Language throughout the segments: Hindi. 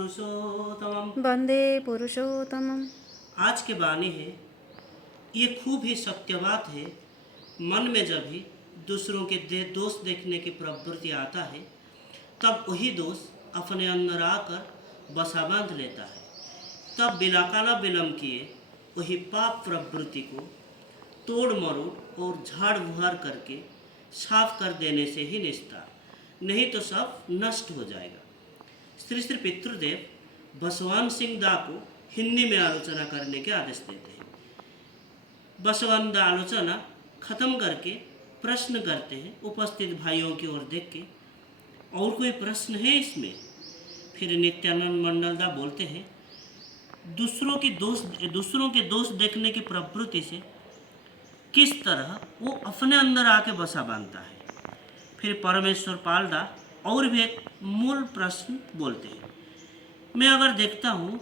पुरुषोत्तमम्। वंदे पुरुषोत्तमम्। आज की वाणी है, ये खूब ही सत्य बात है। मन में जब भी दूसरों के दोष देखने की प्रवृत्ति आता है, तब वही दोष अपने अंदर आकर बसा बांध लेता है। तब बिना काला विलंब किए वही पाप प्रवृत्ति को तोड़ मरोड़ और झाड़ बुहार करके साफ कर देने से ही निस्तार, नहीं तो सब नष्ट हो जाएगा। श्री श्री पितृदेव बसवान सिंह दा को हिंदी में आलोचना करने के आदेश देते हैं। बसवान दा आलोचना खत्म करके प्रश्न करते हैं उपस्थित भाइयों की ओर देख के, और कोई प्रश्न है इसमें? फिर नित्यानंद मंडल दा बोलते हैं, दूसरों के दोष देखने की प्रवृत्ति से किस तरह वो अपने अंदर आके बसा बांधता है। फिर परमेश्वर पालदा और भी एक मूल प्रश्न बोलते हैं, मैं अगर देखता हूँ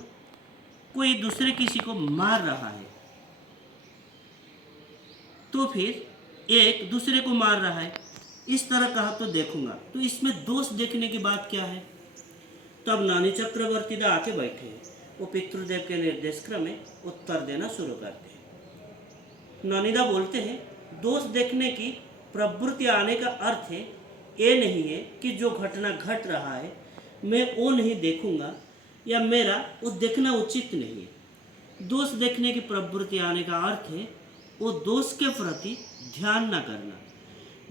कोई दूसरे किसी को मार रहा है, तो फिर एक दूसरे को मार रहा है, इस तरह कहा तो देखूंगा, तो इसमें दोष देखने की बात क्या है? तब नानी चक्रवर्ती दा आके बैठे हैं। वो पितृदेव के निर्देश क्रम में उत्तर देना शुरू करते हैं। नानीदा बोलते हैं, दोष देखने की प्रवृत्ति आने का अर्थ है ये नहीं है कि जो घटना घट रहा है मैं वो नहीं देखूंगा या मेरा वो देखना उचित नहीं है। दोष देखने की प्रवृत्ति आने का अर्थ है वो दोष के प्रति ध्यान न करना,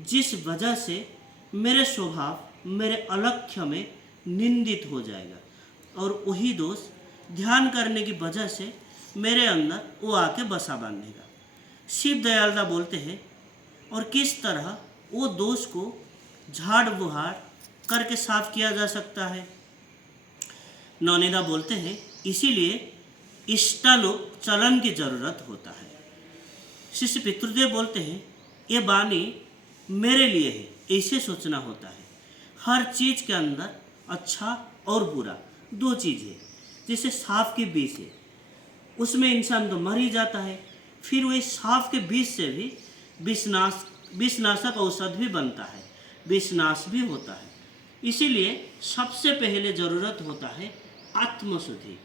जिस वजह से मेरे स्वभाव मेरे अलक्ष्य में निंदित हो जाएगा, और वही दोष ध्यान करने की वजह से मेरे अंदर वो आके बसा बांधेगा। शिव दयालदा बोलते हैं, और किस तरह वो दोष को झाड़ बुहार करके साफ किया जा सकता है। नौनिदा बोलते हैं, इसीलिए इष्टानुक चलन की जरूरत होता है। शिष्य पितृदेव बोलते हैं, ये वाणी मेरे लिए है, ऐसे सोचना होता है। हर चीज के अंदर अच्छा और बुरा दो चीज है। जैसे सांप के विष है, उसमें इंसान तो मर ही जाता है, फिर वही सांप के विष से भी विषनाशक औषध भी बनता है, विषनाश भी होता है। इसीलिए सबसे पहले जरूरत होता है आत्मशुद्धि।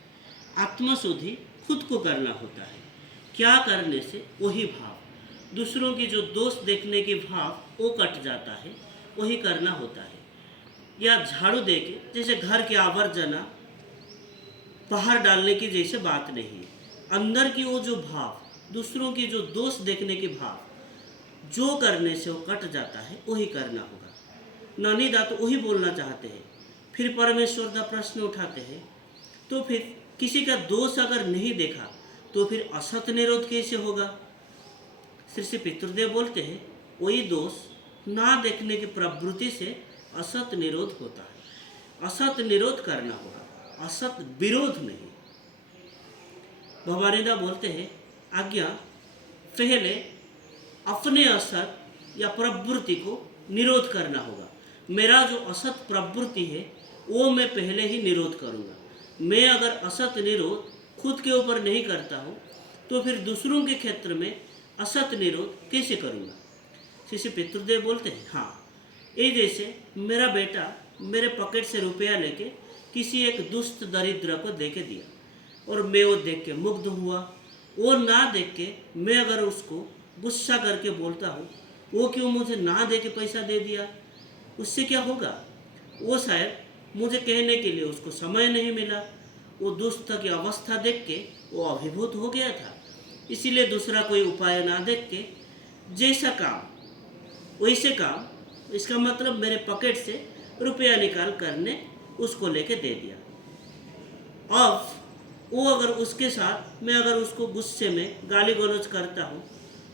आत्मशुद्धि खुद को करना होता है। क्या करने से? वही भाव, दूसरों की जो दोष देखने की भाव वो कट जाता है, वही करना होता है। या झाड़ू देके जैसे घर की आवर्जना बाहर डालने की जैसे बात नहीं है। अंदर की वो जो भाव, दूसरों की जो दोष देखने की भाव, जो करने से वो कट जाता है वही करना होगा। नानीदा तो वही बोलना चाहते हैं। फिर परमेश्वर दा प्रश्न उठाते हैं, तो फिर किसी का दोष अगर नहीं देखा तो फिर असत निरोध कैसे होगा? श्री श्री पितृदेव बोलते हैं, वही दोष ना देखने की प्रवृत्ति से असत निरोध होता है। असत निरोध करना होगा, असत विरोध नहीं। भवानीदा बोलते हैं, आज्ञा पहले अपने असत या प्रवृत्ति को निरोध करना होगा। मेरा जो असत प्रवृत्ति है वो मैं पहले ही निरोध करूँगा। मैं अगर असत निरोध खुद के ऊपर नहीं करता हूँ तो फिर दूसरों के क्षेत्र में असत निरोध कैसे करूँगा? शिष्य पितृदेव बोलते हैं, हाँ, ये जैसे मेरा बेटा मेरे पॉकेट से रुपया लेके किसी एक दुष्ट दरिद्र को दे के दिया और मैं वो देख के मुग्ध हुआ। वो ना देख के मैं अगर उसको गुस्सा करके बोलता हूँ, वो क्यों मुझे ना दे के पैसा दे दिया, उससे क्या होगा? वो शायद मुझे कहने के लिए उसको समय नहीं मिला। वो दुष्ट की अवस्था देख के वो अभिभूत हो गया था। इसीलिए दूसरा कोई उपाय ना देख के जैसा काम वैसे काम, इसका मतलब मेरे पॉकेट से रुपया निकाल करने उसको लेके दे दिया। अब वो अगर उसके साथ मैं अगर उसको गुस्से में गाली गलौज करता हूँ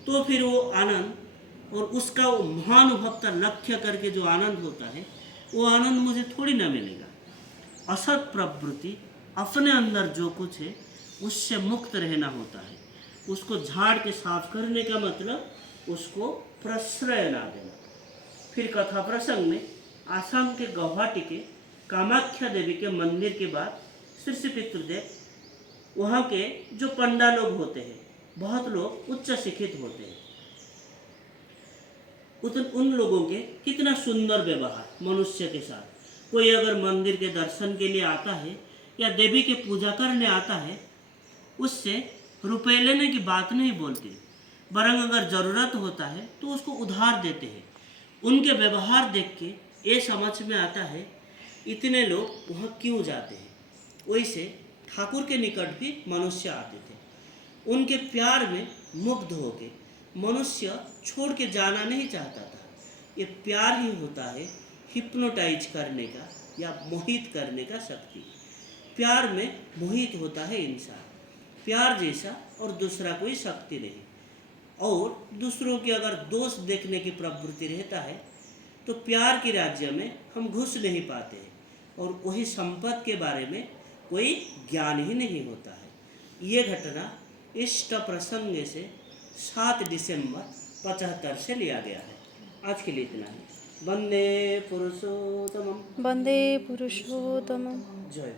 तो फिर वो आनंद और उसका वो महानुभवता लक्ष्य करके जो आनंद होता है वो आनंद मुझे थोड़ी ना मिलेगा। असत प्रवृत्ति अपने अंदर जो कुछ है उससे मुक्त रहना होता है। उसको झाड़ के साफ करने का मतलब उसको प्रश्रय ना देना। फिर कथा प्रसंग में आसाम के गुवाहाटी के कामाख्या देवी के मंदिर के बाद श्री श्री पितृदेव वहाँ के जो पंडा लोग होते हैं, बहुत लोग उच्च शिक्षित होते हैं, उन लोगों के कितना सुंदर व्यवहार मनुष्य के साथ। कोई अगर मंदिर के दर्शन के लिए आता है या देवी की पूजा करने आता है उससे रुपए लेने की बात नहीं बोलते, बरंग अगर ज़रूरत होता है तो उसको उधार देते हैं। उनके व्यवहार देख के ये समझ में आता है इतने लोग वहाँ क्यों जाते हैं। वैसे ठाकुर के निकट भी मनुष्य आते थे। उनके प्यार में मुग्ध होके मनुष्य छोड़ के जाना नहीं चाहता था। ये प्यार ही होता है हिप्नोटाइज करने का या मोहित करने का शक्ति। प्यार में मोहित होता है इंसान। प्यार जैसा और दूसरा कोई शक्ति नहीं। और दूसरों के अगर दोष देखने की प्रवृत्ति रहता है तो प्यार के राज्य में हम घुस नहीं पाते हैं और वही संपत्ति के बारे में कोई ज्ञान ही नहीं होता है। ये घटना इष्ट प्रसंग से 7 दिसंबर 75 से लिया गया है। आज के लिए इतना ही। वंदे पुरुषोत्तमम। वन्दे पुरुषोत्तमम्। जय।